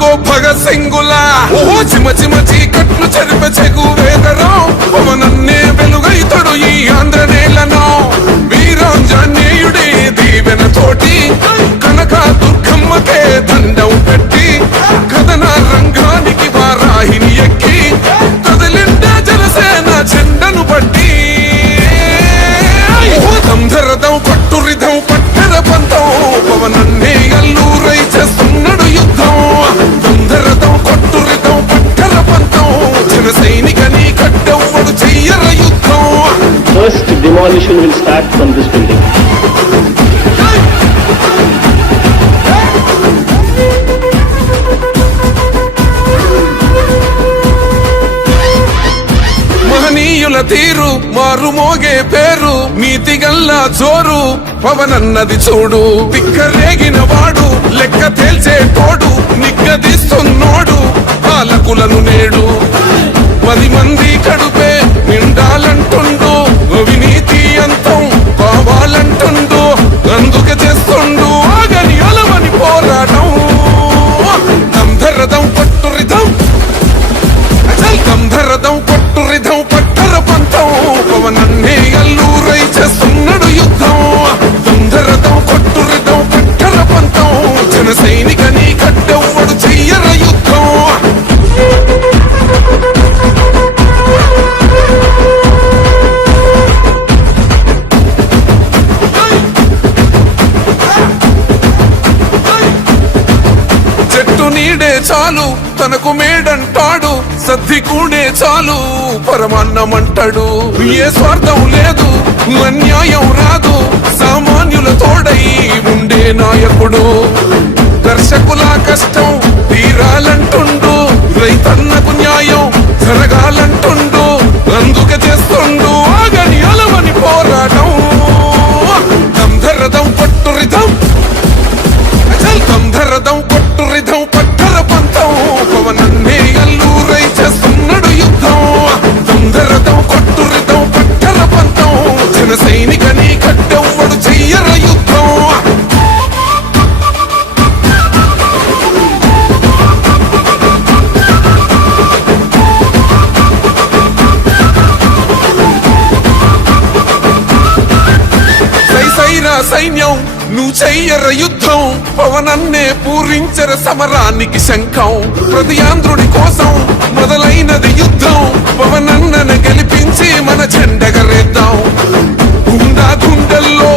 అదిగో భగత్ సింగులా ఓహో చిమ చిమ చీకట్లు చెరిపే చెగు వేదరం పవనన్నే వెలుగైతడు ఈ ఆంధ్ర నేలను వీరాంజనేయుడి దీవెన తోటి కనక దుర్గమ్మకే దండం పెట్టి కథన రంగానికి వారాహిని ఎక్కి కదలిండే జనసేన జెండను బట్టి దంధరదం కొట్టురిధం పట్టర పంతం పవనన్నే అల్లూరై చేస్తున్నాడు యుద్ధం దంధరదం కొట్టురిధం పట్టర పంతం జన సైనికని కట్టెవ్వడు చెయ్యర యుద్ధం. First demolition will start from this building. మహనీయుల తీరు మారు మోగే పేరు నీతిగల్లా జోరు పవనన్నది చూడు పిక్కరేగిన వాడు లెక్క తేల్చే తోడు నిగ్గదీస్తున్నోడు పాలకులను నేడు 10 మంది కడుపే నిండాలంటుండు అవినీతి అంతం కావాలంటుండు అందుకే చేస్తుండు ఆగని అలవని పోరాటం దంధరదం కొట్టురిధం దంధరదం కొట్టురిధం పట్టర పంతం పవనన్నే అల్లూరై చేస్తున్నాడు యుద్ధం దంధరదం కొట్టురిధం పట్టర పంతం జన సైనికని కట్టెవ్వడు చెయ్యర యుద్ధం. చెట్టు నీడే చాలు తనకు మేడంటాడు సద్ది కూడే చాలు పరమాన్నమంటాడు ఏ స్వార్థం లేదు అన్యాయం రాదు సామాన్యుల తోడై ఉండే నాయకుడు దర్శకుల కష్టం తీరాలంటుండు రైతన్నకు న్యాయం జరగాలంటుండు అందుకే చేస్తుండు ఆగని అలవని పోరాటం దంధరదం కొట్టురిధం దంధరదం కొట్టురిధం పట్టర పంతం పవనన్నే అల్లూరై చేస్తున్నాడు యుద్ధం దంధరదం కొట్టురిధం పట్టర పంతం జన సైనికని కట్టెవ్వడు చెయ్యర యుద్ధం. సైరా సైన్యం నువ్వు చెయ్యర యుద్ధం పవనన్నే పూరించర సమరానికి శంఖం ప్రతి ఆంధ్రుడి కోసం మొదలైనది యుద్ధం పవనన్నను గెలిపించి మన జెండగరేద్దాం గుండా గుండెల్లో